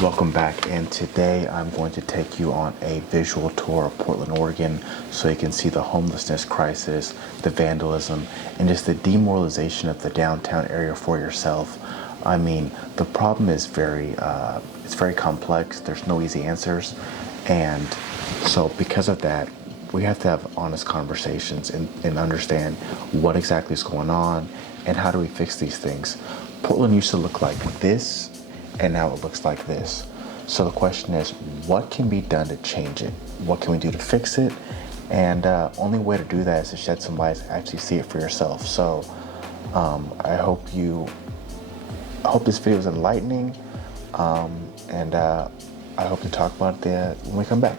Welcome back, and today I'm going to take you on a visual tour of Portland, Oregon, so you can see the homelessness crisis, the vandalism, and just the demoralization of the downtown area for yourself. I mean, the problem is it's very complex. There's no easy answers, and so because of that, we have to have honest conversations and understand what exactly is going on and how do we fix these things. Portland used to look like this, and now it looks like this. So the question is, what can be done to change it? What can we do to fix it? And only way to do that is to shed some light, actually see it for yourself. So I hope this video is enlightening, and I hope to talk about it when we come back.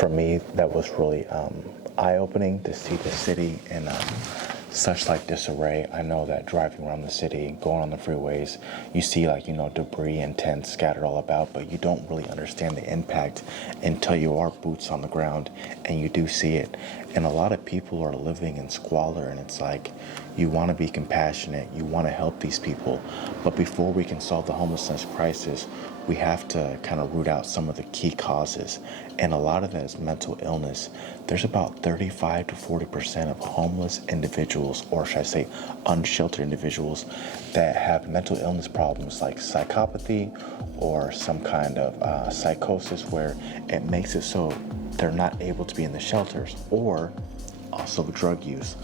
For me, that was really eye-opening to see the city in such like disarray. I know that driving around the city, going on the freeways, you see like, debris and tents scattered all about, but you don't really understand the impact until you are boots on the ground and you do see it. And a lot of people are living in squalor, and it's like you want to be compassionate, you want to help these people, but before we can solve the homelessness crisis, we have to kind of root out some of the key causes. And a lot of that is mental illness. There's about 35 to 40% of homeless individuals, or should I say unsheltered individuals, that have mental illness problems like psychopathy or some kind of psychosis where it makes it so they're not able to be in the shelters, or also drug use.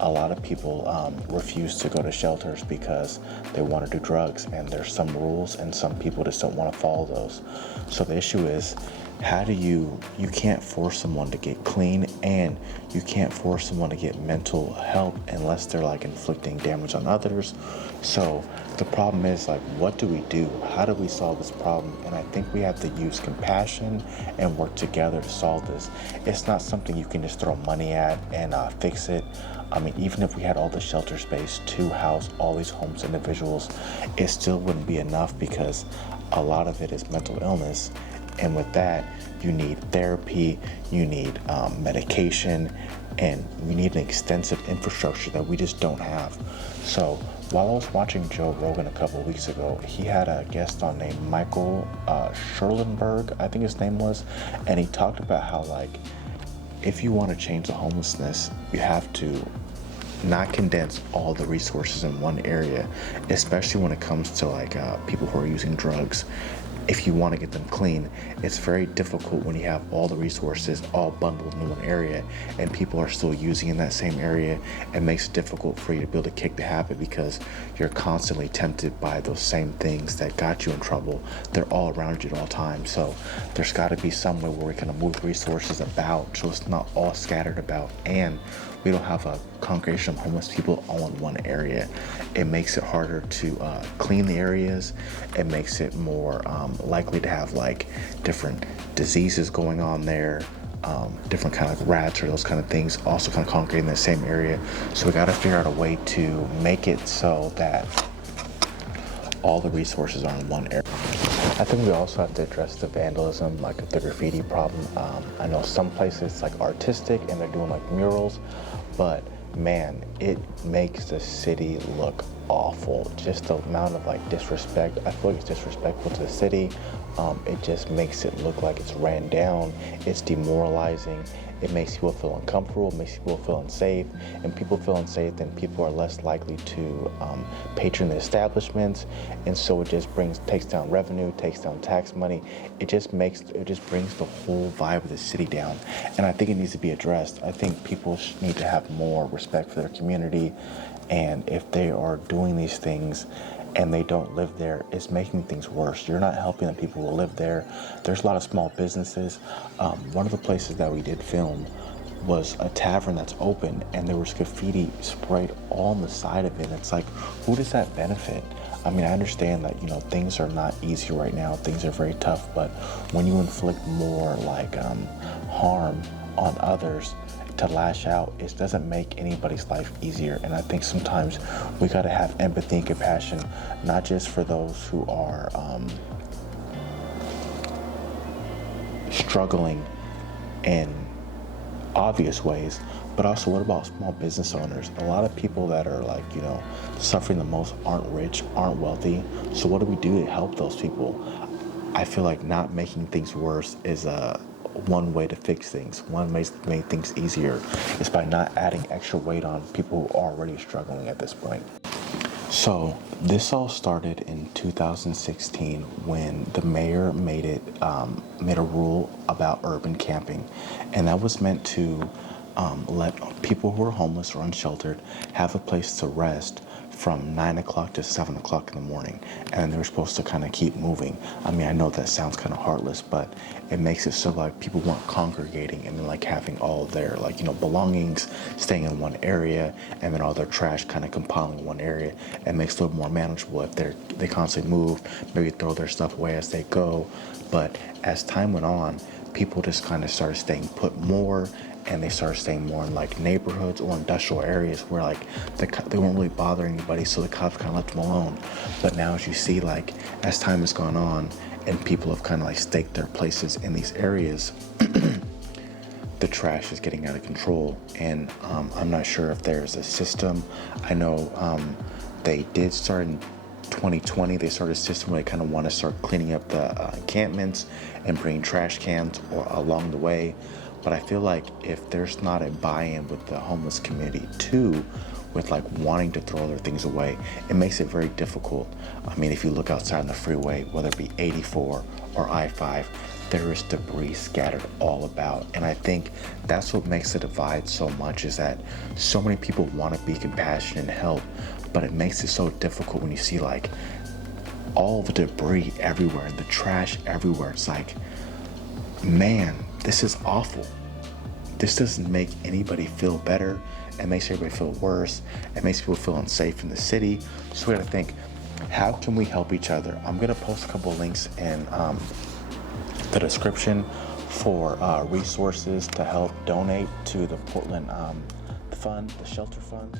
A lot of people refuse to go to shelters because they want to do drugs, and there's some rules and some people just don't want to follow those. So the issue is, how do you can't force someone to get clean, and you can't force someone to get mental help unless they're like inflicting damage on others. So the problem is, like, what do we do? How do we solve this problem? And I think we have to use compassion and work together to solve this. It's not something you can just throw money at and fix it. I mean, even if we had all the shelter space to house all these homeless individuals, it still wouldn't be enough, because a lot of it is mental illness. And with that, you need therapy, you need medication, and we need an extensive infrastructure that we just don't have. So while I was watching Joe Rogan a couple of weeks ago, he had a guest on named Michael Scherlenberg, I think his name was, and he talked about how, like, if you want to change the homelessness, you have to not condense all the resources in one area, especially when it comes to like people who are using drugs. If you want to get them clean, it's very difficult when you have all the resources all bundled in one area and people are still using in that same area. It makes it difficult for you to be able to kick the habit, because you're constantly tempted by those same things that got you in trouble. They're all around you at all times. So there's got to be somewhere where we can move resources about so it's not all scattered about, and we don't have a congregation of homeless people all in one area. It makes it harder to clean the areas. It makes it more likely to have like different diseases going on there, different kind of rats or those kind of things also kind of congregate in the same area. So we got to figure out a way to make it so that all the resources are in one area. I think we also have to address the vandalism, like the graffiti problem. I know some places it's like artistic and they're doing like murals, but man, it makes the city look awful. Just the amount of like disrespect. I feel like it's disrespectful to the city. It just makes it look like it's ran down. It's demoralizing. It makes people feel uncomfortable, it makes people feel unsafe, and people feel unsafe, then people are less likely to patron the establishments, and so it just takes down revenue, takes down tax money. It just brings the whole vibe of the city down, and I think it needs to be addressed. I think people need to have more respect for their community, and if they are doing these things and they don't live there, it's making things worse. You're not helping the people who live there. There's a lot of small businesses. One of the places that we did film was a tavern that's open, and there was graffiti sprayed all on the side of it. And it's like, who does that benefit? I mean, I understand that, things are not easy right now. Things are very tough, but when you inflict more like harm on others to lash out, it doesn't make anybody's life easier. And I think sometimes we got to have empathy and compassion, not just for those who are struggling in obvious ways, but also what about small business owners? A lot of people that are like, suffering the most aren't rich, aren't wealthy. So what do we do to help those people? I feel like not making things worse is one way to fix things. One way to make things easier is by not adding extra weight on people who are already struggling at this point. So this all started in 2016 when the mayor made a rule about urban camping, and that was meant to let people who are homeless or unsheltered have a place to rest from 9 o'clock to 7 o'clock in the morning, and they were supposed to kind of keep moving. I mean, I know that sounds kind of heartless, but it makes it so like people weren't congregating and then like having all their belongings staying in one area, and then all their trash kind of compiling in one area. It makes it a little more manageable if they constantly move, maybe throw their stuff away as they go. But as time went on, people just kind of started staying put more, and they started staying more in like neighborhoods or industrial areas where like they weren't really bothering anybody, so the cops kind of left them alone. But now, as you see, like as time has gone on and people have kind of like staked their places in these areas, the trash is getting out of control. And I'm not sure if there's a system. I know they did start in 2020. They started a system where they kind of want to start cleaning up the encampments and bringing trash cans or along the way. But I feel like if there's not a buy-in with the homeless community too, with like wanting to throw their things away, it makes it very difficult. I mean, if you look outside on the freeway, whether it be 84 or I-5, there is debris scattered all about. And I think that's what makes the divide so much, is that so many people want to be compassionate and help, but it makes it so difficult when you see like all the debris everywhere and the trash everywhere. It's like, man, this is awful. This doesn't make anybody feel better. It makes everybody feel worse. It makes people feel unsafe in the city. So we gotta think, how can we help each other? I'm gonna post a couple links in the description for resources to help donate to the Portland fund, the shelter fund.